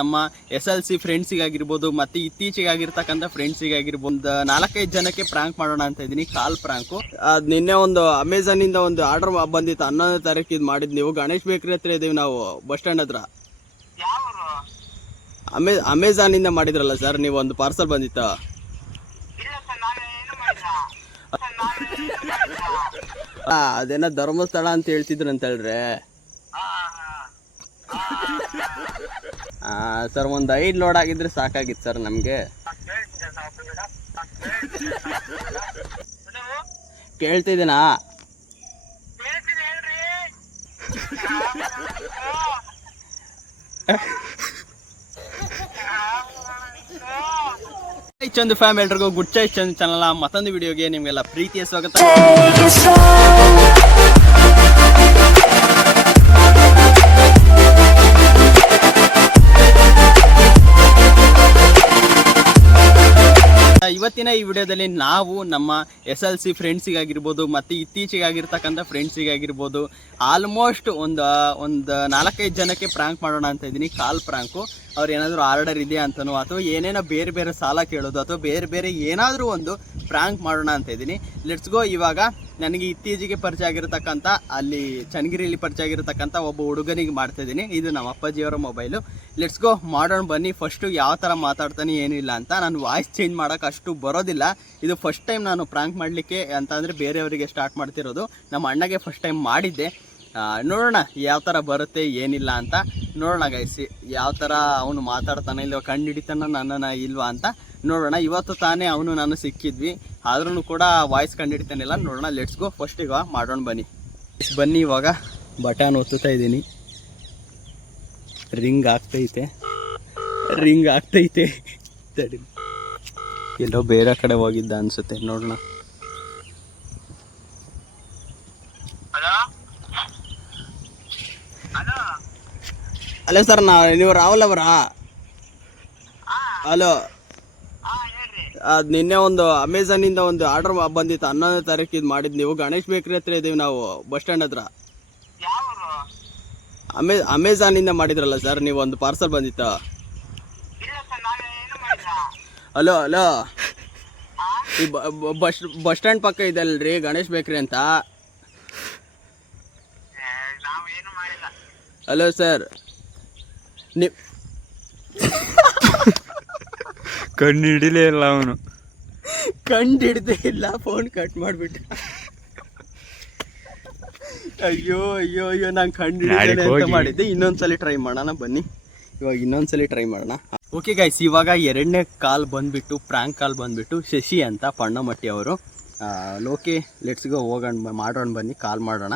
ನಮ್ಮ SLC ಫ್ರೆಂಡ್ಸಿಗಾಗಿರ್ಬೋದು ಮತ್ತು ಇತ್ತೀಚೆಗೆ ಆಗಿರ್ತಕ್ಕಂಥ ಫ್ರೆಂಡ್ಸಿಗಾಗಿರ್ಬೋದು 4-5 ಜನಕ್ಕೆ ಪ್ರ್ಯಾಂಕ್ ಮಾಡೋಣ ಅಂತ ಇದ್ದೀನಿ. ಕಾಲ್ ಪ್ರ್ಯಾಂಕು. ನಿನ್ನೆ ಒಂದು ಅಮೆಝಾನಿಂದ ಒಂದು ಆರ್ಡರ್ ಬಂದಿತ್ತು. 11ನೇ ತಾರೀಕು ಇದು ಮಾಡಿದ್ದು. ನೀವು ಗಣೇಶ್ ಬೇಕ್ರಿ ಹತ್ರ ಇದ್ದೀವಿ ನಾವು, ಬಸ್ ಸ್ಟ್ಯಾಂಡ್ ಹತ್ರ. ಅಮೆಝಾನಿಂದ ಮಾಡಿದ್ರಲ್ಲ ಸರ್, ನೀವು ಒಂದು ಪಾರ್ಸಲ್ ಬಂದಿತ್ತು. ಅದೇನೋ ಧರ್ಮಸ್ಥಳ ಅಂತ ಹೇಳ್ತಿದ್ರು ಅಂತ ಹೇಳ್ರೆ. ಸರ್ ಒಂದು 5 ಲೋಡ್ ಆಗಿದ್ರೆ ಸಾಕಾಗಿತ್ತು ಸರ್ ನಮಗೆ. ಕೇಳ್ತಿದ್ದೀನಾ? ಚಂದು ಫ್ಯಾಮ್ ಎಲ್ರಿಗೂ ಗುಡ್ ಚಾಯ್ಸ್ ಚಂದು ಚಾನಲ್ ಮತ್ತೊಂದು ವಿಡಿಯೋಗೆ ನಿಮಗೆಲ್ಲ ಪ್ರೀತಿಯ ಸ್ವಾಗತ. ಇವತ್ತಿನ ಈ ವಿಡಿಯೋದಲ್ಲಿ ನಾವು ನಮ್ಮ SLC ಫ್ರೆಂಡ್ಸಿಗಾಗಿರ್ಬೋದು ಮತ್ತು ಇತ್ತೀಚೆಗೆ ಆಗಿರ್ತಕ್ಕಂಥ ಫ್ರೆಂಡ್ಸಿಗಾಗಿರ್ಬೋದು ಆಲ್ಮೋಸ್ಟ್ ಒಂದು 4-5 ಜನಕ್ಕೆ ಪ್ರ್ಯಾಂಕ್ ಮಾಡೋಣ ಅಂತ ಇದ್ದೀನಿ. ಕಾಲ್ ಪ್ರ್ಯಾಂಕು. ಅವ್ರು ಏನಾದರೂ ಆರ್ಡರ್ ಇದೆಯಾ ಅಂತನೋ ಅಥವಾ ಏನೇನೋ ಬೇರೆ ಬೇರೆ ಸಾಲ ಕೇಳೋದು ಅಥವಾ ಬೇರೆ ಏನಾದರೂ ಒಂದು ಪ್ರ್ಯಾಂಕ್ ಮಾಡೋಣ ಅಂತ ಇದ್ದೀನಿ. Let's go. ಇವಾಗ ನನಗೆ ಇತ್ತೀಚೆಗೆ ಪರಿಚಯ ಆಗಿರತಕ್ಕಂಥ ಅಲ್ಲಿ ಚನ್ನಗಿರಿಯಲ್ಲಿ ಪರಿಚಯ ಆಗಿರತಕ್ಕಂಥ ಒಬ್ಬ ಹುಡುಗನಿಗೆ ಮಾಡ್ತಾಯಿದ್ದೀನಿ. ಇದು ನಮ್ಮ ಅಪ್ಪಾಜಿಯವರ ಮೊಬೈಲು. ಲೆಟ್ಸ್ ಗೋ ಮಾಡೋಣ ಬನ್ನಿ. ಫಸ್ಟು ಯಾವ ಥರ ಮಾತಾಡ್ತಾನೆ ಏನಿಲ್ಲ ಅಂತ. ನಾನು ವಾಯ್ಸ್ ಚೇಂಜ್ ಮಾಡೋಕೆ ಅಷ್ಟು ಬರೋದಿಲ್ಲ. ಇದು ಫಸ್ಟ್ ಟೈಮ್ ನಾನು ಪ್ರ್ಯಾಂಕ್ ಮಾಡಲಿಕ್ಕೆ ಅಂತ ಅಂದರೆ ಬೇರೆಯವರಿಗೆ ಸ್ಟಾರ್ಟ್ ಮಾಡ್ತಿರೋದು. ನಮ್ಮ ಅಣ್ಣಗೆ ಫಸ್ಟ್ ಟೈಮ್ ಮಾಡಿದ್ದೆ. ನೋಡೋಣ ಯಾವ ಥರ ಬರುತ್ತೆ ಏನಿಲ್ಲ ಅಂತ. ನೋಡೋಣ ಗೈಸಿ ಯಾವ ಥರ ಅವನು ಮಾತಾಡ್ತಾನೆ ಇಲ್ವ, ಕಂಡು ಹಿಡಿತಾನ ನನ್ನನ್ನು ಇಲ್ವಾ ಅಂತ ನೋಡೋಣ. ಇವತ್ತು ತಾನೇ ಅವನು ನಾನು ಸಿಕ್ಕಿದ್ವಿ, ಆದ್ರೂ ಕೂಡ ವಾಯ್ಸ್ ಕಂಡು ಹಿಡಿತಾನಿಲ್ಲ. ನೋಡೋಣ. Let's go. ಫಸ್ಟ್ ಈಗ ಮಾಡೋಣ ಬನ್ನಿ. ಇವಾಗ ಬಟನ್ ಒತ್ತುತ್ತಾ ಇದ್ದೀನಿ. ರಿಂಗ್ ಆಗ್ತೈತೆ ತಡಿ. ಎಲ್ಲೋ ಬೇರೆ ಕಡೆ ಹೋಗಿದ್ದ ಅನ್ಸುತ್ತೆ. ನೋಡೋಣ. ಹಲೋ ಸರ್, ನೀವು ರಾಹುಲ್ ಅವರಾ? ಹಲೋ, ನಿನ್ನೆ ಒಂದು ಅಮೆಝಾನಿಂದ ಒಂದು ಆರ್ಡರ್ ಬಂದಿತ್ತು. 11ನೇ ತಾರೀಕು ಇದು ಮಾಡಿದ್ದು. ನೀವು ಗಣೇಶ್ ಬೇಕ್ರಿ ಹತ್ರ ಇದ್ದೀವಿ ನಾವು, ಬಸ್ ಸ್ಟ್ಯಾಂಡ್ ಹತ್ರ. ಅಮೆಝಾನಿಂದ ಮಾಡಿದ್ರಲ್ಲ ಸರ್, ನೀವು ಒಂದು ಪಾರ್ಸಲ್ ಬಂದಿತ್ತು. ಹಲೋ, ಈ ಬಸ್ ಸ್ಟ್ಯಾಂಡ್ ಪಕ್ಕ ಇದೆ ಅಲ್ರಿ ಗಣೇಶ್ ಬೇಕ್ರಿ ಅಂತ. ಹಲೋ ಸರ್, ಕಂಡು ಹಿಡಿಲೇ ಇಲ್ಲ ಅವನು. ಕಂಡು ಹಿಡ್ದೇ ಇಲ್ಲ, ಫೋನ್ ಕಟ್ ಮಾಡಿಬಿಟ್ಟು. ಅಯ್ಯೋ ನಾನು ಕಂಡು ಹಿಡಿದೇನೆ ಅಂತ ಮಾಡಿದ್ದೆ. ಇನ್ನೊಂದ್ಸಲಿ ಟ್ರೈ ಮಾಡೋಣ ಬನ್ನಿ. ಇವಾಗ ಇನ್ನೊಂದ್ಸಲಿ ಟ್ರೈ ಮಾಡೋಣ. ಓಕೆ ಗೈಸ್, ಇವಾಗ 2ನೇ ಕಾಲ್ ಬಂದುಬಿಟ್ಟು ಪ್ರ್ಯಾಂಕ್ ಕಾಲ್ ಬಂದುಬಿಟ್ಟು ಶಶಿ ಅಂತ ಪಣ್ಣಮಟ್ಟಿ ಅವರು. ಓಕೆ, ಲೆಟ್ಸ್ ಗೋ, ಹೋಗೋಣ ಮಾಡೋಣ ಬನ್ನಿ. ಕಾಲ್ ಮಾಡೋಣ,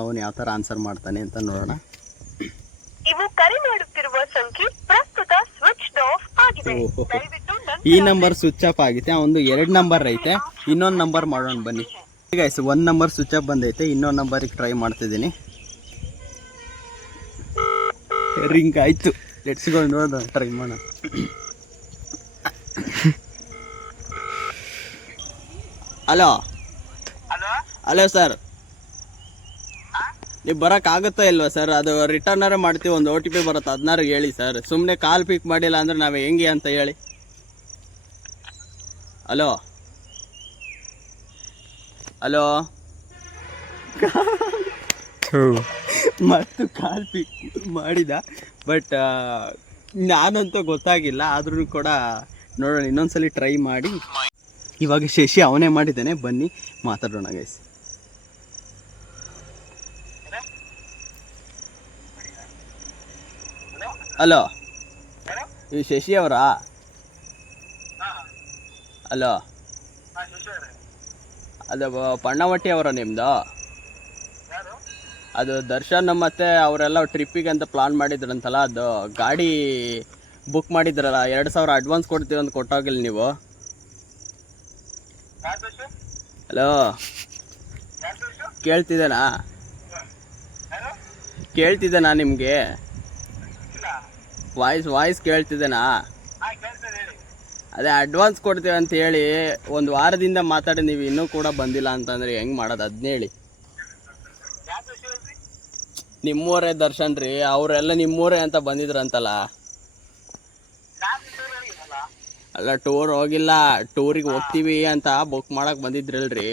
ಅವನು ಯಾವ ಥರ ಆನ್ಸರ್ ಮಾಡ್ತಾನೆ ಅಂತ ನೋಡೋಣ. ನೀವು ಕರೆ ಮಾಡುತ್ತಿರುವ ಸಂಖ್ಯೆ ಪ್ರಸ್ತುತ ಸ್ವಿಚ್ ಆಫ್ ಆಗಿದೆ. ಈ ನಂಬರ್ ಸ್ವಿಚ್ ಆಫ್ ಆಗಿದೆ. ಒಂದು 2 ನಂಬರ್ ಐತೆ, ಇನ್ನೊಂದು ನಂಬರ್ ಮಾಡೋಣ ಬನ್ನಿ. ಗೈಸ್, 1 ನಂಬರ್ ಸ್ವಿಚ್ ಆಫ್ ಬಂದೈತೆ, ಇನ್ನೊಂದು ನಂಬರಿಗೆ ಟ್ರೈ ಮಾಡ್ತಿದ್ದೀನಿ. ರಿಂಗ್ ಆಯ್ತು. ಲೆಟ್ಸ್ ಗೋ, ನೋಡೋಣ, ಟ್ರೈ ಮಾಡೋಣ. ಹಲೋ ಸರ್, ನೀವು ಬರೋಕ್ಕಾಗುತ್ತಾ ಇಲ್ವಾ ಸರ್? ಅದು ರಿಟರ್ನರೇ ಮಾಡ್ತೀವಿ. ಒಂದು OTP ಬರುತ್ತೆ, 16 ಹೇಳಿ ಸರ್. ಸುಮ್ಮನೆ ಕಾಲ್ ಪಿಕ್ ಮಾಡಿಲ್ಲ ಅಂದರೆ ನಾವು ಹೆಂಗೆ ಅಂತ ಹೇಳಿ. ಹಲೋ ಮತ್ತು ಕಾಲ್ ಪಿಕ್ ಮಾಡಿದ, ಬಟ್ ನಾನಂತೂ ಗೊತ್ತಾಗಿಲ್ಲ. ಆದ್ರೂ ಕೂಡ ನೋಡೋಣ, ಇನ್ನೊಂದ್ಸಲಿ ಟ್ರೈ ಮಾಡಿ. ಇವಾಗ ಶಶಿ ಅವನೇ ಮಾಡಿದ್ದಾನೆ, ಬನ್ನಿ ಮಾತಾಡೋಣ ಗೈಸ್. ಹಲೋ, ಈ ಶಶಿ ಅವರಾ? ಹಲೋ, ಅದು ಪಣ್ಣಮಟ್ಟಿ ಅವರ ನಿಮ್ಮದು? ಅದು ದರ್ಶನ್ ಮತ್ತೆ ಅವರೆಲ್ಲ ಟ್ರಿಪ್ಪಿಗೆ ಅಂತ ಪ್ಲಾನ್ ಮಾಡಿದ್ರಂತಲ್ಲ, ಅದು ಗಾಡಿ ಬುಕ್ ಮಾಡಿದ್ರಲ್ಲ, 2,000 ಅಡ್ವಾನ್ಸ್ ಕೊಡ್ತೀವಿ ಅಂತ ಕೊಟ್ಟೋಗಿಲ್ಲ ನೀವು? ಹಲೋ, ಕೇಳ್ತಿದ್ದೇನಾ ನಿಮಗೆ? ವಾಯ್ಸ್ ಕೇಳ್ತಿದ್ದೇನಾ? ಅದೇ ಅಡ್ವಾನ್ಸ್ ಕೊಡ್ತೀವಿ ಅಂತ ಹೇಳಿ 1 ವಾರದಿಂದ ಮಾತಾಡಿ ನೀವು ಇನ್ನೂ ಕೂಡ ಬಂದಿಲ್ಲ ಅಂತಂದರೆ ಹೆಂಗೆ ಮಾಡೋದು? ಅದನ್ನ ಹೇಳಿ. ನಿಮ್ಮೂರೇ ದರ್ಶನ್ ರೀ, ಅವರೆಲ್ಲ ನಿಮ್ಮೂರೇ ಅಂತ ಬಂದಿದ್ರಂತಲ್ಲ. ಅಲ್ಲ ಟೂರ್ ಹೋಗಿಲ್ಲ, ಟೂರಿಗೆ ಹೋಗ್ತೀವಿ ಅಂತ ಬುಕ್ ಮಾಡಕ್ ಬಂದಿದ್ರಲ್ರಿ.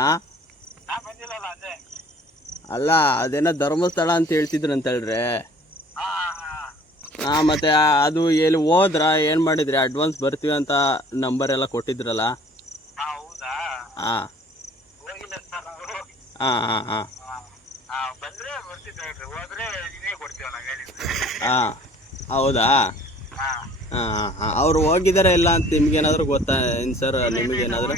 ಆ ಅಲ್ಲ ಅದೇನೋ ಧರ್ಮಸ್ಥಳ ಅಂತ ಹೇಳ್ತಿದ್ರಂತಲ್ರಿ. ಹಾ ಮತ್ತೆ ಅದು ಎಲ್ಲಿ ಹೋದ್ರ ಏನ್ ಮಾಡಿದ್ರಿ? ಅಡ್ವಾನ್ಸ್ ಬರ್ತೀವಿ ಅಂತ ನಂಬರ್ ಎಲ್ಲ ಕೊಟ್ಟಿದ್ರಲ್ಲ. ಹಾ ಹಾ ಹಾ ಹಾ ಹಾ ಹೌದಾ? ಹಾಂ ಹಾಂ ಹಾಂ ಅವ್ರು ಹೋಗಿದ್ದಾರೆ ಇಲ್ಲ ಅಂತ ನಿಮ್ಗೇನಾದ್ರು ಗೊತ್ತಾ ಏನು ಸರ್? ನಿಮಗೇನಾದ್ರು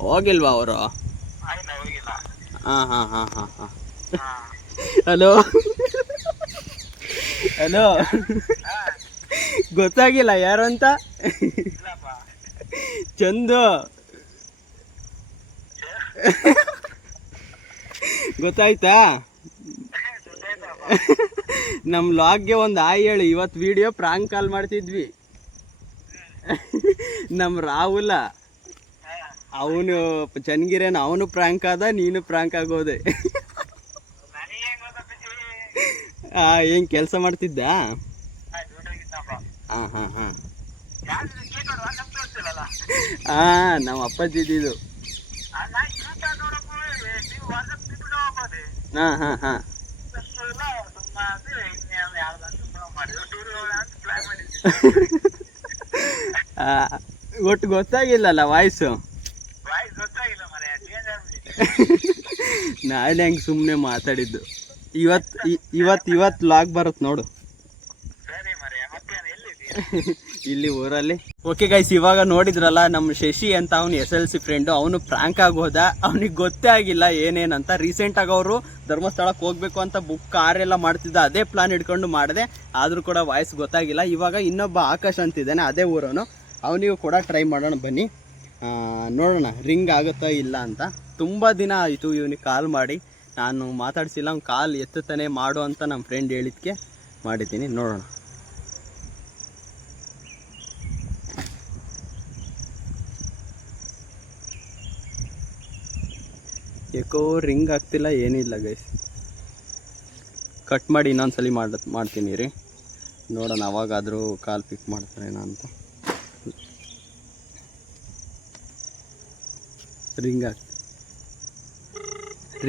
ಹೋಗಿಲ್ವಾ ಅವರು? ಹಾಂ ಹಾಂ ಹಾಂ ಹಾಂ ಹಾಂ ಹಲೋ ಹಲೋ ಗೊತ್ತಾಗಿಲ್ಲ ಯಾರು ಅಂತ? ಚಂದು ಗೊತ್ತಾಯ್ತಾ? ನಮ್ಮ ಲಾಗ್ಗೆ ಒಂದು ಆಯ್ ಹೇಳಿ. ಇವತ್ತು ವಿಡಿಯೋ ಪ್ರಾಂಕ್ ಕಾಲ್ ಮಾಡ್ತಿದ್ವಿ. ನಮ್ಮ ರಾಹುಲ ಅವನು ಚನ್ನಗಿರೇನ, ಅವನು ಪ್ರಾಂಕ್ ಆದ, ನೀನು ಪ್ರಾಂಕ್ ಆಗೋದೆ. ಏನು ಕೆಲಸ ಮಾಡ್ತಿದ್ದ? ಹಾಂ ಹಾಂ ಹಾಂ ಹಾಂ ನಮ್ಮ ಅಪ್ಪಾಜಿದ್ದು. ಹಾಂ ಹಾಂ ಹಾಂ ಒಟ್ಟು ಗೊತ್ತಾಗಿಲ್ಲಲ್ಲ ವಾಯ್ಸು. ನಾಳೆ ಹೆಂಗೆ ಸುಮ್ಮನೆ ಮಾತಾಡಿದ್ದು. ಇವತ್ತು ಲಾಗ್ ಬರುತ್ತೆ ನೋಡು ಇಲ್ಲಿ ಊರಲ್ಲಿ. ಓಕೆ ಗೈಸ್, ಇವಾಗ ನೋಡಿದ್ರಲ್ಲ ನಮ್ಮ ಶಶಿ ಅಂತ ಅವನು SLC ಫ್ರೆಂಡು. ಅವನು ಪ್ರ್ಯಾಂಕ್ ಆಗೋದ, ಅವನಿಗೆ ಗೊತ್ತೇ ಆಗಿಲ್ಲ ಏನೇನಂತ. ರೀಸೆಂಟಾಗಿ ಅವರು ಧರ್ಮಸ್ಥಳಕ್ಕೆ ಹೋಗ್ಬೇಕು ಅಂತ ಬುಕ್ ಕಾರೆಲ್ಲ ಮಾಡ್ತಿದ್ದ, ಅದೇ ಪ್ಲಾನ್ ಇಟ್ಕೊಂಡು ಮಾಡಿದೆ. ಆದರೂ ಕೂಡ ವಾಯ್ಸ್ ಗೊತ್ತಾಗಿಲ್ಲ. ಇವಾಗ ಇನ್ನೊಬ್ಬ ಆಕಾಶ್ ಅಂತಿದ್ದಾನೆ, ಅದೇ ಊರವನು. ಅವನಿಗೂ ಕೂಡ ಟ್ರೈ ಮಾಡೋಣ ಬನ್ನಿ, ನೋಡೋಣ ರಿಂಗ್ ಆಗುತ್ತಾ ಇಲ್ಲ ಅಂತ. ತುಂಬ ದಿನ ಆಯಿತು ಇವನಿಗೆ ಕಾಲ್ ಮಾಡಿ, ನಾನು ಮಾತಾಡ್ಸಿಲ್ಲ. ಅವ್ನು ಕಾಲ್ ಎತ್ತುತ್ತಾನೆ ಮಾಡು ಅಂತ ನಮ್ಮ ಫ್ರೆಂಡ್ ಹೇಳಿದ್ಕೆ ಮಾಡಿದ್ದೀನಿ. ನೋಡೋಣ. ಏಕೋ ರಿಂಗ್ ಆಗ್ತಿಲ್ಲ, ಏನಿಲ್ಲ ಗೈಸ್. ಕಟ್ ಮಾಡಿ ಇನ್ನೊಂದ್ಸಲಿ ಮಾಡ್ತೀನಿ ರೀ, ನೋಡೋಣ ಅವಾಗಾದರೂ ಕಾಲ್ ಪಿಕ್ ಮಾಡ್ತಾರೇನೋ ಅಂತ.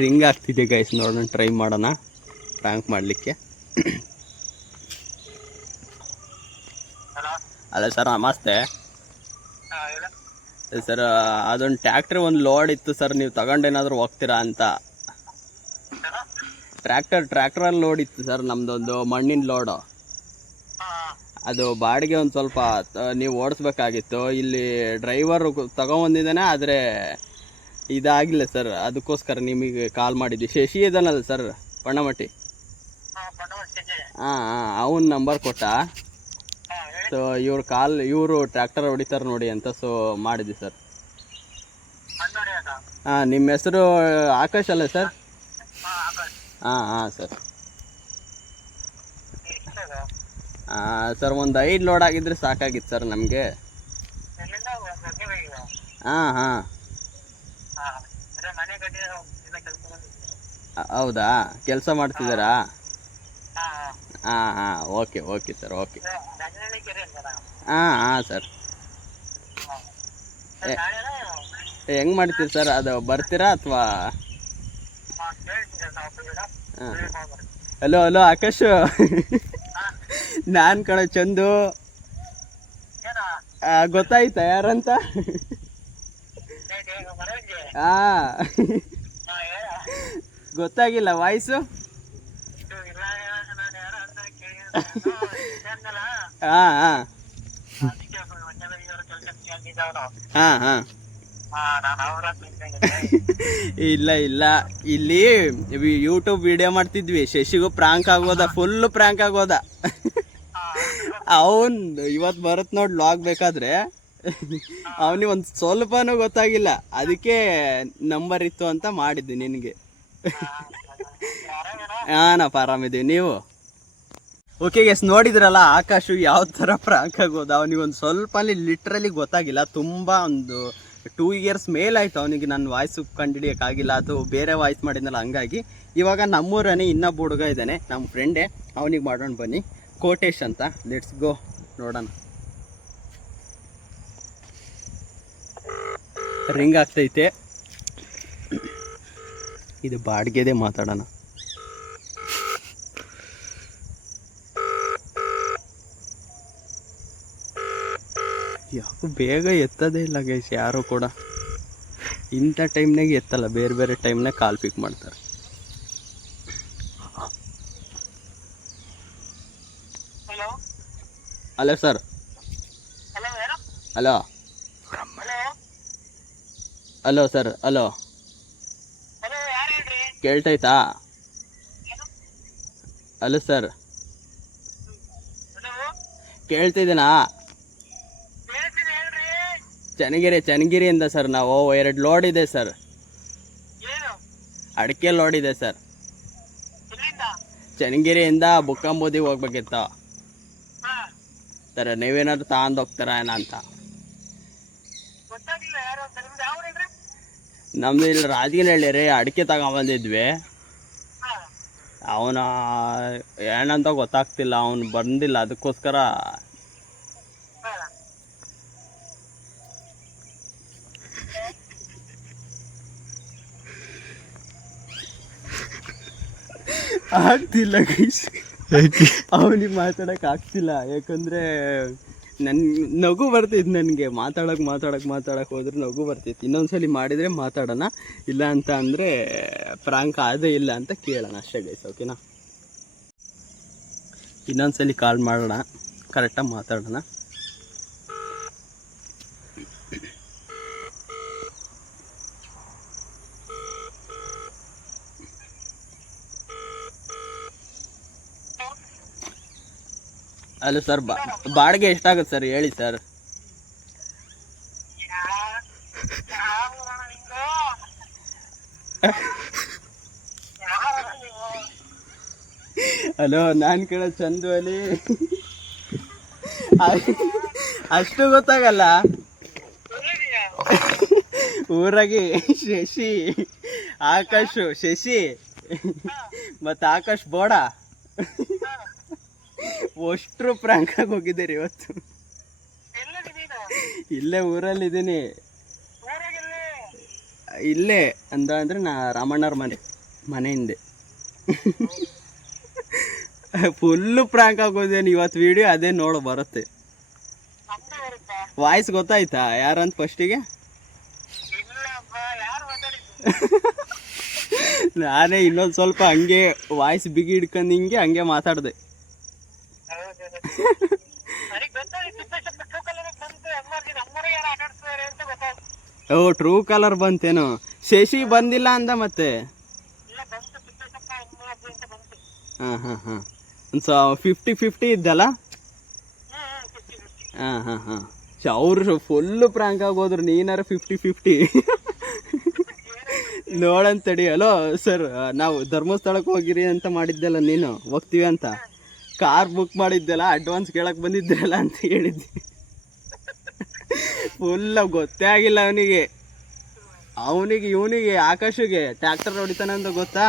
ರಿಂಗ್ ಆಗ್ತಿದೆ ಗೈಸ್, ನೋಡೋಣ ಟ್ರೈ ಮಾಡೋಣ ಪ್ರ್ಯಾಂಕ್ ಮಾಡಲಿಕ್ಕೆ. ಅಲ್ಲ ಸರ್, ನಮಸ್ತೆ ಸರ್. ಅದೊಂದು ಟ್ಯಾಕ್ಟ್ರಿ ಒಂದು ಲೋಡ್ ಇತ್ತು ಸರ್, ನೀವು ತಗೊಂಡೇನಾದರೂ ಹೋಗ್ತೀರಾ ಅಂತ. ಟ್ರ್ಯಾಕ್ಟ್ರಲ್ಲಿ ಲೋಡ್ ಇತ್ತು ಸರ್, ನಮ್ಮದೊಂದು ಮಣ್ಣಿನ ಲೋಡು. ಅದು ಬಾಡಿಗೆ ಒಂದು ಸ್ವಲ್ಪ ನೀವು ಓಡಿಸ್ಬೇಕಾಗಿತ್ತು. ಇಲ್ಲಿ ಡ್ರೈವರ್ ತಗೊಂಬಂದಿದ್ದಾನೆ, ಆದರೆ ಇದಾಗಿಲ್ಲ ಸರ್. ಅದಕ್ಕೋಸ್ಕರ ನಿಮಗೆ ಕಾಲ್ ಮಾಡಿದ್ವಿ. ಶಶಿ ಇದ್ದಾನಲ್ಲ ಸರ್, ಪಣ್ಣಮಟ್ಟಿ. ಹಾಂ ಹಾಂ ಅವನ ನಂಬರ್ ಕೊಟ್ಟ. ಸೊ ಇವರು ಟ್ರ್ಯಾಕ್ಟರ್ ಹೊಡಿತಾರೆ ನೋಡಿ ಅಂತ, ಸೊ ಮಾಡಿದ್ವಿ ಸರ್. ಹಾಂ, ನಿಮ್ಮ ಹೆಸರು ಆಕಾಶ್ ಅಲ್ಲ ಸರ್? ಹಾಂ ಹಾಂ ಸರ್. ಸರ್ ಒಂದು 5 ಲೋಡ್ ಆಗಿದ್ರೆ ಸಾಕಾಗಿತ್ತು ಸರ್ ನಮಗೆ. ಹಾಂ ಹಾಂ ಹೌದಾ, ಕೆಲಸ ಮಾಡ್ತಿದ್ದಾರಾ? ಹಾಂ ಹಾಂ ಓಕೆ ಸರ್, ಓಕೆ. ಹಾಂ ಹಾಂ ಸರ್. ಹೆಂಗೆ ಮಾಡ್ತೀರಿ ಸರ್ ಅದು? ಬರ್ತೀರಾ ಅಥವಾ? ಹಾಂ. ಹಲೋ ಆಕಾಶ್, ನಾನು ಕಣ ಚಂದು. ಗೊತ್ತಾಯ್ತಾ ಯಾರಂತ? ಹಾಂ, ಗೊತ್ತಾಗಿಲ್ಲ ವಾಯ್ಸು? ಹಾಂ ಹಾಂ ಹಾಂ ಹಾಂ ಇಲ್ಲ ಇಲ್ಲಿ ಯೂಟ್ಯೂಬ್ ವಿಡಿಯೋ ಮಾಡ್ತಿದ್ವಿ. ಶಶಿಗೂ ಪ್ರಾಂಕ್ ಆಗೋದ, ಫುಲ್ಲು ಪ್ರಾಂಕ್ ಆಗೋದ. ಅವನ್ ಇವತ್ತು ಬರುತ್ತೆ ನೋಡಿ ಲಾಗ್. ಬೇಕಾದ್ರೆ ಅವನಿಗೆ ಒಂದು ಸ್ವಲ್ಪನೂ ಗೊತ್ತಾಗಿಲ್ಲ, ಅದಕ್ಕೆ ನಂಬರ್ ಇತ್ತು ಅಂತ ಮಾಡಿದ್ದೆ ನಿನಗೆ. ಹಾಂ, ನಾವು ಆರಾಮಿದ್ದೀವಿ. ನೀವು? ಓಕೆ ಗೆಸ್, ನೋಡಿದ್ರಲ್ಲ ಆಕಾಶು ಯಾವ ಥರ ಪ್ರಾಂಕ್ ಆಗೋದು. ಅವನಿಗೊಂದು ಸ್ವಲ್ಪ ಲಿಟ್ರಲಿ ಗೊತ್ತಾಗಿಲ್ಲ. ತುಂಬ ಒಂದು 2 ಇಯರ್ಸ್ ಮೇಲಾಯಿತು ಅವನಿಗೆ ನನ್ನ ವಾಯ್ಸು ಕಂಡುಹಿಡಿಯೋಕ್ಕಾಗಿಲ್ಲ, ಅದು ಬೇರೆ ವಾಯ್ಸ್ ಮಾಡಿದ್ನಲ್ಲ ಹಂಗಾಗಿ. ಇವಾಗ ನಮ್ಮೂರನೇ ಇನ್ನೊಬ್ಬ ಹುಡುಗ ಇದ್ದಾನೆ, ನಮ್ಮ ಫ್ರೆಂಡೇ, ಅವನಿಗೆ ಮಾಡೋಣ ಬನ್ನಿ. ಕೋಟೇಶ್ ಅಂತ. ಲೆಟ್ಸ್ ಗೋ, ನೋಡೋಣ. ರಿಂಗ್ ಆಗ್ತೈತೆ, ಇದು ಬಾಡಿಗೆದೇ, ಮಾತಾಡೋಣ. ಯಾಕೋ ಬೇಗ ಎತ್ತದೇ ಇಲ್ಲ ಗೈಸ್ ಯಾರು ಕೂಡ. ಇಂಥ ಟೈಮ್ನಾಗೆ ಎತ್ತಲ್ಲ, ಬೇರೆ ಬೇರೆ ಟೈಮ್ನಾಗ ಕಾಲ್ ಪಿಕ್ ಮಾಡ್ತಾರೆ. Hello sir. Hello hello sir. Hello, ಕೇಳ್ತೈತಾ? ಹಲೋ ಸರ್, ಕೇಳ್ತಿದ್ದೀನಾ? ಚನ್ನಗಿರಿಯಿಂದ ಸರ್. ನಾವು 2 ಲೋಡ್ ಇದೆ ಸರ್, ಅಡಿಕೆ ಲೋಡ್ ಇದೆ ಸರ್. ಚನ್ನಗಿರಿಯಿಂದ ಬುಕ್ಕಂಬೂದಿಗೆ ಹೋಗ್ಬೇಕಿತ್ತು ಸರ್. ನೀವೇನಾದ್ರು ತಗೊಂಡು ಹೋಗ್ತಾರ ಏನಂತ? ನಮ್ದು ಇಲ್ಲಿ ರಾಜಗಿನಹಳ್ಳಿ ರೀ. ಅಡಿಕೆ ತಗೊಂಬಂದಿದ್ವಿ. ಅವನ ಏನಂತ ಗೊತ್ತಾಗ್ತಿಲ್ಲ, ಅವನು ಬಂದಿಲ್ಲ, ಅದಕ್ಕೋಸ್ಕರ. ಆಗ್ತಿಲ್ಲ ಗೈಸ್, ಅವನಿಗೆ ಮಾತಾಡೋಕೆ ಆಗ್ತಿಲ್ಲ. ಯಾಕಂದರೆ ನಗು ಬರ್ತಿತ್ತು ನನಗೆ. ಮಾತಾಡೋಕೆ ಹೋದ್ರೆ ನಗು ಬರ್ತಿತ್ತು. ಇನ್ನೊಂದ್ಸಲಿ ಮಾಡಿದರೆ ಮಾತಾಡೋಣ, ಇಲ್ಲ ಅಂತ ಅಂದರೆ ಪ್ರಾಂಕ್ ಅದೇ ಇಲ್ಲ ಅಂತ ಕೇಳೋಣ ಅಷ್ಟೇ ಗೈಸ್, ಓಕೆನಾ? ಇನ್ನೊಂದ್ಸಲಿ ಕಾಲ್ ಮಾಡೋಣ, ಕರೆಕ್ಟಾಗಿ ಮಾತಾಡೋಣ. ಅಲ್ಲ ಸರ್, ಬಾಡಿಗೆ ಎಷ್ಟಾಗುತ್ತೆ ಸರ್ ಹೇಳಿ ಸರ್. ಹಲೋ, ನಾನು ಕೇಳೋದು ಚಂದು ಅಲ್ಲಿ. ಅಷ್ಟು ಗೊತ್ತಾಗಲ್ಲ ಊರಾಗಿ. ಶಶಿ, ಆಕಾಶ್, ಶಶಿ ಮತ್ತು ಆಕಾಶ್ ಬೋಡ ಅಷ್ಟ್ರು ಪ್ರಾಂಕಾಗಿ ಹೋಗಿದ್ದೀರಿ ಇವತ್ತು. ಇಲ್ಲೇ ಊರಲ್ಲಿದ್ದೀನಿ. ಇಲ್ಲೇ ಅಂದರೆ ನಾ ರಾಮಣ್ಣವ್ರ ಮನೆ ಹಿಂದೆ. ಫುಲ್ಲು ಪ್ರಾಂಕ್ ಆಗೋದೇನು ಇವತ್ತು. ವಿಡಿಯೋ ಅದೇ ನೋಡು, ಬರುತ್ತೆ. ವಾಯ್ಸ್ ಗೊತ್ತಾಯ್ತಾ ಯಾರಂತ ಫಸ್ಟಿಗೆ? ನಾನೇ ಇನ್ನೊಂದು ಸ್ವಲ್ಪ ಹಂಗೆ ವಾಯ್ಸ್ ಬಿಗಿ ಹಿಡ್ಕೊಂಡು ಹಂಗೆ ಮಾತಾಡಿದೆ. ಓ, ಟ್ರೂ ಕಲರ್ ಬಂತೇನು? ಶಶಿ ಬಂದಿಲ್ಲ ಅಂದ ಮತ್ತೆ. ಹಾಂ ಒಂದು 50-50 ಇದ್ದಲ್ಲ. ಹಾಂ ಅವ್ರು ಫುಲ್ಲು ಪ್ರಾಂಕ್ ಆಗೋದ್ರು, ನೀನಾರು 50-50 ನೋಡಂತಡಿ. ಹಲೋ ಸರ್, ನಾವು ಧರ್ಮಸ್ಥಳಕ್ಕೆ ಹೋಗಿರಿ ಅಂತ ಮಾಡಿದ್ದೆಲ್ಲ, ನೀನು ಹೋಗ್ತೀವಿ ಅಂತ ಕಾರ್ ಬುಕ್ ಮಾಡಿದ್ದೆಲ್ಲ, ಅಡ್ವಾನ್ಸ್ ಕೇಳಕ್ಕೆ ಬಂದಿದ್ದೆಲ್ಲ ಅಂತ ಹೇಳಿದ್ದೆ. ಫುಲ್ಲ ಗೊತ್ತೇ ಆಗಿಲ್ಲ ಇವನಿಗೆ ಆಕಾಶಿಗೆ ಟ್ರ್ಯಾಕ್ಟರ್ ಹೊಡಿತಾನೆ ಅಂತ ಗೊತ್ತಾ.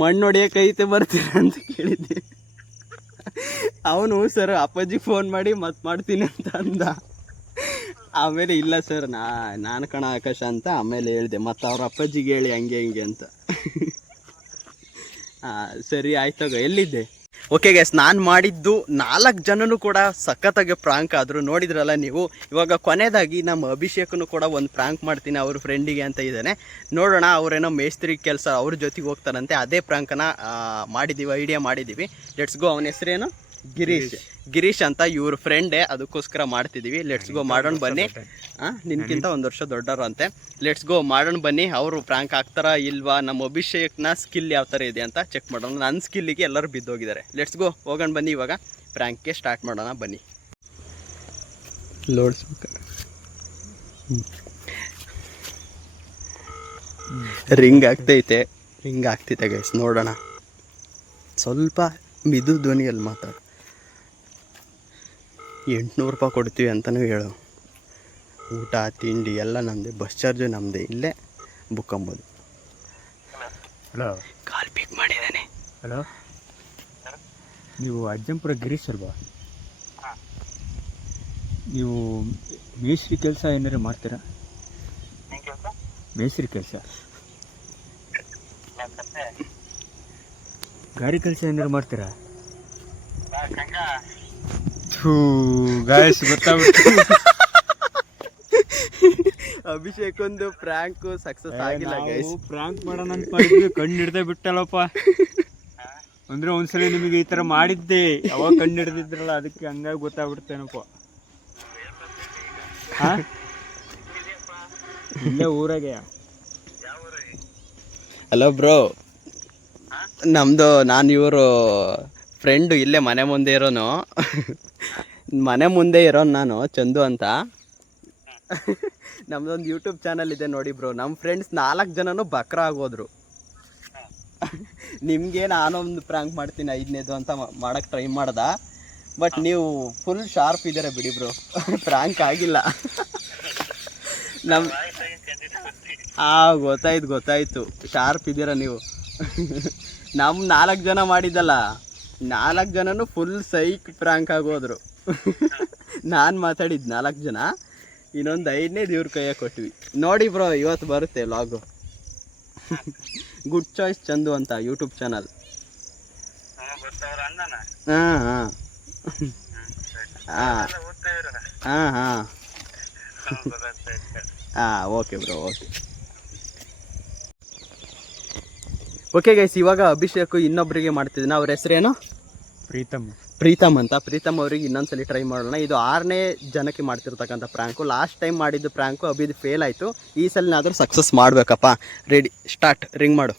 ಮಣ್ಣು ಹೊಡಿಯೋಕೆ ಐತೆ ಬರ್ತೀರ ಅಂತ ಕೇಳಿದ್ದೆ. ಅವನು ಸರ್ ಅಪ್ಪಾಜಿಗೆ ಫೋನ್ ಮಾಡಿ ಮತ್ತೆ ಮಾಡ್ತೀನಿ ಅಂತ ಅಂದ. ಆಮೇಲೆ ಇಲ್ಲ ಸರ್ ನಾನು ಕಣ ಆಕಾಶ ಅಂತ ಆಮೇಲೆ ಹೇಳಿದೆ. ಮತ್ತು ಅವ್ರ ಅಪ್ಪಾಜಿಗೆ ಹೇಳಿ ಹಂಗೆ ಹಿಂಗೆ ಅಂತ. ಸರಿ ಆಯ್ತಾಗ. ಎಲ್ಲಿದ್ದೆ? ಓಕೆ ಗೈಸ್, ನಾನು ಮಾಡಿದ್ದು 4 ಜನನು ಕೂಡ ಸಖತ್ತಾಗಿ ಪ್ರಾಂಕ್ ಆದರು, ನೋಡಿದ್ರಲ್ಲ ನೀವು. ಇವಾಗ ಕೊನೆಯದಾಗಿ ನಮ್ಮ ಅಭಿಷೇಕನು ಕೂಡ ಒಂದು ಪ್ರಾಂಕ್ ಮಾಡ್ತೀನಿ ಅವ್ರ ಫ್ರೆಂಡಿಗೆ ಅಂತ ಇದ್ದಾನೆ. ನೋಡೋಣ, ಅವರೇನೋ ಮೇಸ್ತ್ರಿ ಕೆಲಸ ಅವ್ರ ಜೊತೆಗೆ ಹೋಗ್ತಾರಂತೆ. ಅದೇ ಪ್ರಾಂಕನ್ನು ಐಡಿಯಾ ಮಾಡಿದ್ದೀವಿ. Let's go. ಅವನ ಹೆಸರೇನು? ಗಿರೀಶ್ ಅಂತ, ಇವ್ರ ಫ್ರೆಂಡೇ, ಅದಕ್ಕೋಸ್ಕರ ಮಾಡ್ತಿದ್ದೀವಿ. ಲೆಟ್ಸ್ ಗೋ, ಮಾಡೋಣ ಬನ್ನಿ. ನಿನ್ಕಿಂತ 1 ವರ್ಷ ದೊಡ್ಡವರು ಅಂತೆ. ಲೆಟ್ಸ್ ಗೋ, ಮಾಡೋಣ ಬನ್ನಿ. ಅವರು ಪ್ರಾಂಕ್ ಆಗ್ತಾರಾ ಇಲ್ವಾ, ನಮ್ಮ ಅಭಿಷೇಕ್ನ ಸ್ಕಿಲ್ ಯಾವ ಥರ ಇದೆ ಅಂತ ಚೆಕ್ ಮಾಡೋಣ. ನನ್ನ ಸ್ಕಿಲ್ಲಿಗೆ ಎಲ್ಲರೂ ಬಿದ್ದೋಗಿದ್ದಾರೆ. ಲೆಟ್ಸ್ ಗೋ, ಹೋಗೋಣ ಬನ್ನಿ. ಇವಾಗ ಪ್ರಾಂಕ್ಗೆ ಸ್ಟಾರ್ಟ್ ಮಾಡೋಣ ಬನ್ನಿ. ಲೋಡ್ಸ್ಬೇಕಾರೆ ರಿಂಗ್ ಆಗ್ತೈತೆ ಗೈಸ್, ನೋಡೋಣ. ಸ್ವಲ್ಪ ಮಿದು ಧ್ವನಿಯಲ್ಲಿ ಮಾತಾಡು. 800 ರೂಪಾಯಿ ಕೊಡ್ತೀವಿ ಅಂತಲೂ ಹೇಳು. ಊಟ ತಿಂಡಿ ಎಲ್ಲ ನಮ್ಮದೇ, ಬಸ್ ಚಾರ್ಜು ನಮ್ಮದೇ, ಇಲ್ಲೇ ಬುಕ್ ಅಂಬೋದು. ಹಲೋ ಕಾಲ್ ಪಿಕ್ ಮಾಡಿದ್ದಾನೆ. ಹಲೋ, ನೀವು ಅಜ್ಜಂಪುರ ಗಿರೀಶ್ ಅಲ್ವಾ? ನೀವು ಮೇಸ್ತ್ರಿ ಕೆಲಸ ಏನಾರು ಮಾಡ್ತೀರಾ? ಮೇಸ್ತ್ರಿ ಕೆಲಸ, ಗಾಡಿ ಕೆಲಸ ಏನಾರು ಮಾಡ್ತೀರಾ? ಗಾಯಸ್ ಗೊತ್ತಾಗ್ಬಿಟ್ಟು ಅಭಿಷೇಕ್ ಒಂದು ಪ್ರ್ಯಾಂಕ್ ಸಕ್ಸಸ್ ಆಗಿಲ್ಲ ಗೈಸ್. ಪ್ರ್ಯಾಂಕ್ ಮಾಡೋಣ ಅಂತ ಮಾಡಿದ್ವಿ, ಕಣ್ಣು ಹಿಡ್ದೇ ಬಿಟ್ಟಲ್ಲಪ್ಪ. ಅಂದ್ರೆ ಒಂದ್ಸಲ ನಿಮಗೆ ಈ ತರ ಮಾಡಿದ್ದೆ, ಅವಾಗ ಕಣ್ಣು ಹಿಡ್ದಿದ್ರಲ್ಲ, ಅದಕ್ಕೆ ಹಂಗಾಗಿ ಗೊತ್ತಾಗ್ಬಿಡ್ತೇನಪ್ಪ. ಇಲ್ಲೇ ಊರಾಗೆ. ಹಲೋ ಬ್ರೋ, ನಮ್ಮದು ನಾನು ಇವರು ಫ್ರೆಂಡು, ಇಲ್ಲೇ ಮನೆ ಮುಂದೆ ಇರೋನು. ಮನೆ ಮುಂದೆ ಇರೋನು ನಾನು, ಚಂದು ಅಂತ. ನಮ್ದೊಂದು ಯೂಟ್ಯೂಬ್ ಚಾನಲ್ ಇದೆ ನೋಡಿ ಬ್ರೋ. ನಮ್ಮ ಫ್ರೆಂಡ್ಸ್ 4 ಜನನು ಬಕ್ರ ಆಗೋದ್ರು. ನಿಮಗೆ ನಾನೊಂದು ಪ್ರ್ಯಾಂಕ್ ಮಾಡ್ತೀನಿ 5ನೇದು ಅಂತ ಮಾಡೋಕ್ಕೆ ಟ್ರೈ ಮಾಡ್ದ. ಬಟ್ ನೀವು ಫುಲ್ ಶಾರ್ಪ್ ಇದ್ದೀರ ಬಿಡಿ ಬ್ರೋ, ಪ್ರ್ಯಾಂಕ್ ಆಗಿಲ್ಲ. ನಮ್ಮ ಗೊತ್ತಾಯ್ತು ಶಾರ್ಪ್ ಇದ್ದೀರ ನೀವು. ನಮ್ಮ 4 ಜನ ಮಾಡಿದ್ದಲ್ಲ, 4 ಜನನು ಫುಲ್ ಸೈಕ್ ಪ್ರ್ಯಾಂಕ್ ಆಗೋದ್ರು. ನಾನು ಮಾತಾಡಿದ್ದು 4 ಜನ, ಇನ್ನೊಂದು 5ನೇದು ಇವ್ರ ಕೈಯಾಗ ಕೊಟ್ವಿ. ನೋಡಿ ಬ್ರೋ, ಇವತ್ತು ಬರುತ್ತೆ ವ್ಲಾಗು. ಗುಡ್ ಚಾಯ್ಸ್ ಚಂದು ಅಂತ ಯೂಟ್ಯೂಬ್ ಚಾನಲ್. ಹಾಂ ಓಕೆ ಬ್ರೋ, ಓಕೆ ಗೈಸ್. ಇವಾಗ ಅಭಿಷೇಕ್ ಇನ್ನೊಬ್ಬರಿಗೆ ಮಾಡ್ತಿದ್ದಾನೆ. ಅವ್ರ ಹೆಸರೇನು? ಪ್ರೀತಮ್ ಅಂತ. ಪ್ರೀತಮ್ ಅವ್ರಿಗೆ ಇನ್ನೊಂದ್ಸಲಿ ಟ್ರೈ ಮಾಡೋಣ. ಇದು 6ನೇ ಜನಕ್ಕೆ ಮಾಡ್ತಿರ್ತಕ್ಕಂಥ ಪ್ರ್ಯಾಂಕು. ಲಾಸ್ಟ್ ಟೈಮ್ ಮಾಡಿದ್ದು ಪ್ರ್ಯಾಂಕು ಅಭಿದು ಫೇಲ್ ಆಯಿತು. ಈ ಸಲನಾದರೂ ಸಕ್ಸಸ್ ಮಾಡಬೇಕಪ್ಪ. Ready, start. ರಿಂಗ್ ಮಾಡು.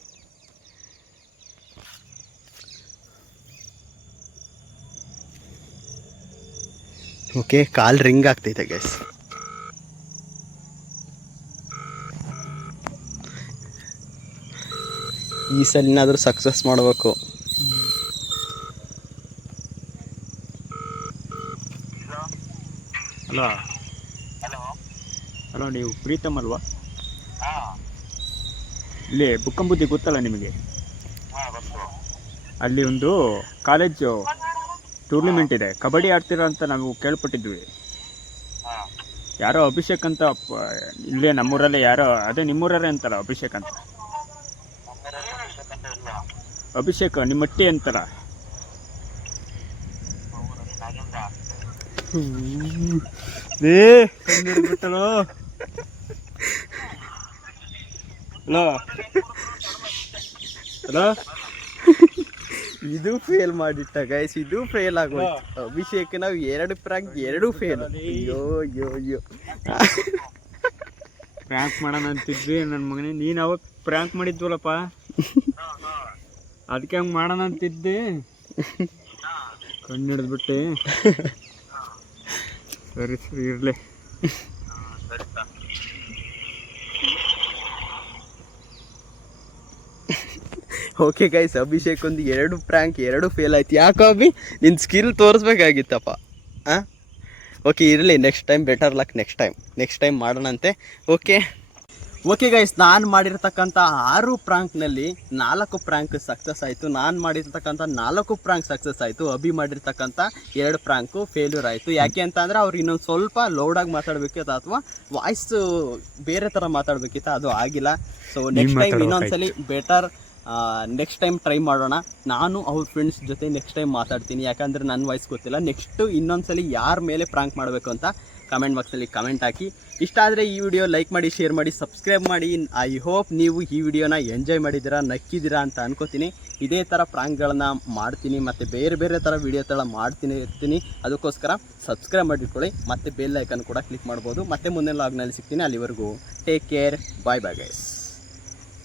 ಓಕೆ, ಕಾಲ್ ರಿಂಗ್ ಆಗ್ತೈತೆ ಗೈಸ್. ಈ ಸಲಿನಾದರೂ ಸಕ್ಸಸ್ ಮಾಡಬೇಕು. ಹಲೋ, ನೀವು ಪ್ರೀತಮ್ ಅಲ್ವಾ? ಇಲ್ಲಿ ಬುಕ್ಕಂಬುದ್ದಿ ಗೊತ್ತಲ್ಲ ನಿಮಗೆ? ಅಲ್ಲಿ ಒಂದು ಕಾಲೇಜು ಟೂರ್ನಿಮೆಂಟ್ ಇದೆ, ಕಬಡ್ಡಿ ಆಡ್ತೀರಾ ಅಂತ ನಾವು ಕೇಳ್ಪಟ್ಟಿದ್ವಿ. ಯಾರೋ ಅಭಿಷೇಕ್ ಅಂತ, ಇಲ್ಲೇ ನಮ್ಮೂರಲ್ಲೇ ಯಾರೋ, ಅದೇ ನಿಮ್ಮೂರಲ್ಲೇ ಅಂತಲ್ಲ ಅಭಿಷೇಕ್ ಅಂತ. ಅಭಿಷೇಕ್ ನಿಮ್ಮಟ್ಟಿ ಅಂತಲ್ಲ. ಬಿಟ್ಟಲು. ಹಲೋ, ಇದು ಫೇಲ್ ಮಾಡಿಟ್ಟ ಗೈಸ್, ಇದು ಫೇಲ್ ಆಗೋಯ್ತು. ಅಭಿಷೇಕ್ ನಾವು 2 ಪ್ರ್ಯಾಂಕ್ 2 ಫೇಲ್. ಅಯ್ಯೋ ಪ್ರ್ಯಾಂಕ್ ಮಾಡೋಣ ಅಂತಿದ್ವಿ ನನ್ನ ಮಗನೇ. ನೀನು ಅವಾಗ ಪ್ರ್ಯಾಂಕ್ ಮಾಡಿದ್ವಲ್ಲಪ್ಪ, ಅದಕ್ಕೆ ಹಂಗೆ ಮಾಡೋಣ ಅಂತಿದ್ದೆ, ಕಣ್ಣು ಹಿಡಿದ್ಬಿಟ್ಟೆ. ಸರಿ ಇರಲಿ. ಓಕೆ ಗೈಸ್, ಅಭಿಷೇಕ್ ಒಂದು 2 ಪ್ರ್ಯಾಂಕ್ 2 ಫೇಲ್ ಆಯ್ತು. ಯಾಕೋ ಅಭಿ, ನಿನ್ನ ಸ್ಕಿಲ್ ತೋರಿಸ್ಬೇಕಾಗಿತ್ತಪ್ಪ. ಓಕೆ, ಇರಲಿ, next time better luck. Next time ಮಾಡೋಣಂತೆ. ಓಕೆ ಗೈಸ್, ನಾನು ಮಾಡಿರ್ತಕ್ಕಂಥ 6 ಪ್ರ್ಯಾಂಕ್ನಲ್ಲಿ 4 ಪ್ರ್ಯಾಂಕ್ ಸಕ್ಸಸ್ ಆಯಿತು. ನಾನು ಮಾಡಿರ್ತಕ್ಕಂಥ 4 ಪ್ರ್ಯಾಂಕ್ ಸಕ್ಸಸ್ ಆಯಿತು. ಅಭಿ ಮಾಡಿರ್ತಕ್ಕಂಥ 2 ಪ್ರ್ಯಾಂಕು ಫೇಲ್ಯೂರ್ ಆಯಿತು. ಯಾಕೆ ಅಂತ ಅಂದರೆ ಅವ್ರು ಇನ್ನೊಂದು ಸ್ವಲ್ಪ ಲೌಡಾಗಿ ಮಾತಾಡಬೇಕಿತ್ತು, ಅಥವಾ ವಾಯ್ಸ್ ಬೇರೆ ಥರ ಮಾತಾಡಬೇಕಿತ್ತು, ಅದು ಆಗಿಲ್ಲ. ಸೊ ನೆಕ್ಸ್ಟ್ ಟೈಮ್ ಇನ್ನೊಂದ್ಸಲಿ ಬೆಟರ್ ನೆಕ್ಸ್ಟ್ ಟೈಮ್ ಟ್ರೈ ಮಾಡೋಣ. ನಾನು ಅವ್ರ ಫ್ರೆಂಡ್ಸ್ ಜೊತೆ ನೆಕ್ಸ್ಟ್ ಟೈಮ್ ಮಾತಾಡ್ತೀನಿ, ಯಾಕಂದರೆ ನನ್ನ ವಾಯ್ಸ್ ಗೊತ್ತಿಲ್ಲ. ನೆಕ್ಸ್ಟು ಇನ್ನೊಂದ್ಸಲಿ ಯಾರ ಮೇಲೆ ಪ್ರ್ಯಾಂಕ್ ಮಾಡಬೇಕು ಅಂತ ಕಮೆಂಟ್ ಬಾಕ್ಸಲ್ಲಿ ಕಮೆಂಟ್ ಹಾಕಿ. ಇಷ್ಟ ಆದರೆ ಈ ವಿಡಿಯೋ ಲೈಕ್ ಮಾಡಿ, ಶೇರ್ ಮಾಡಿ, ಸಬ್ಸ್ಕ್ರೈಬ್ ಮಾಡಿ. ಐ ಹೋಪ್ ನೀವು ಈ ವಿಡಿಯೋನ ಎಂಜಾಯ್ ಮಾಡಿದ್ದೀರಾ, ನಕ್ಕಿದ್ದೀರಾ ಅಂತ ಅನ್ಕೋತೀನಿ. ಇದೇ ಥರ ಪ್ರ್ಯಾಂಕ್ಗಳನ್ನ ಮಾಡ್ತೀನಿ, ಮತ್ತು ಬೇರೆ ಥರ ವಿಡಿಯೋ ಥರ ಇರ್ತೀನಿ. ಅದಕ್ಕೋಸ್ಕರ ಸಬ್ಸ್ಕ್ರೈಬ್ ಮಾಡಿಟ್ಕೊಳ್ಳಿ, ಮತ್ತು ಬೆಲ್ ಐಕನ್ ಕೂಡ ಕ್ಲಿಕ್ ಮಾಡ್ಬೋದು. ಮತ್ತೆ ಮುಂದಿನ ಲಾಗ್ನಲ್ಲಿ ಸಿಗ್ತೀನಿ. ಅಲ್ಲಿವರೆಗೂ ಟೇಕ್ ಕೇರ್, ಬಾಯ್ ಗೈಸ್.